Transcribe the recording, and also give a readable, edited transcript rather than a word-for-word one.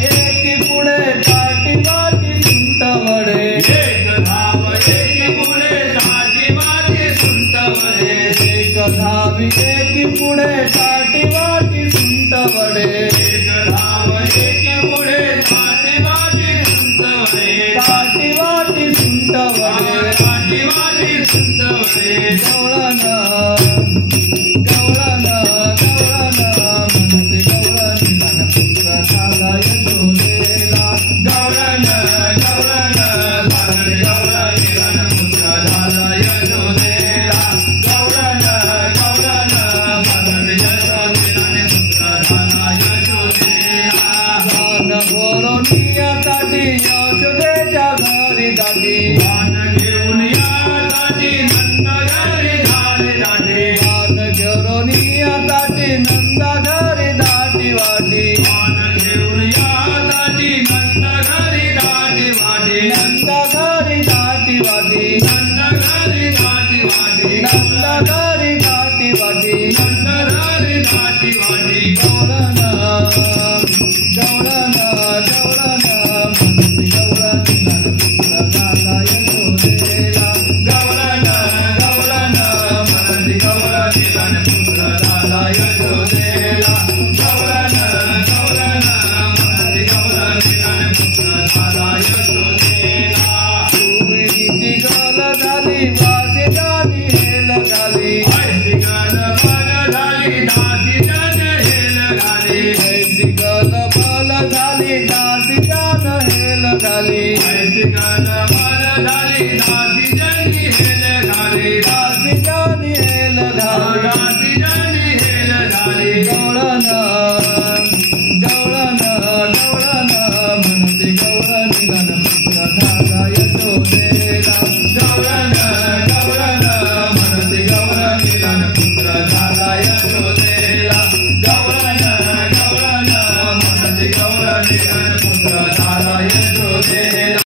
एकी पुढे काठी वाटी सुंट वडे पुढे काठी वाटी सुंट वडे काठी वाटी सुंट वडे काठी वाटी सुंट वडे गवळण गवळण गवळण मनते गवळणी मन पुत्र झाला यशोदेला गवळण गवळण मनते गवळणी मन पुत्र झाला यशोदेला गवळण गवळण मनते यशोदेला पुत्र झाला यशोदेला मान गोरोनिया ताटी यशोदेच्या घरी दाटी मान घेऊन या ताटी नंद घरी झाले दाटी मान गोरोनिया ताटी नंद घरी दाटी वाटी मान घेऊन या ताटी नंद घरी दाटी वाटी नंद घरी दाटी वाटी नंद घरी दाटी वाटी नंद घरी दाटी वाटी नंद घरी दाटी वाटी गवळण गवळण गवळण मनते गवळणी मन पुत्र झाला यशोदेला गवळण गवळण मनते गवळणी मन पुत्र झाला यशोदेला गवळण गवळण मनते गवळणी मन पुत्र झाला यशोदेला सुविणीची गल झाली वासी जानी हेल घाली ऐसी गल बल झाली दासी जन हेल घाली ऐसी गल बल झाली दासी जन हेल घाली ऐसी गल बल झाली दासी जन हेल घाली दासी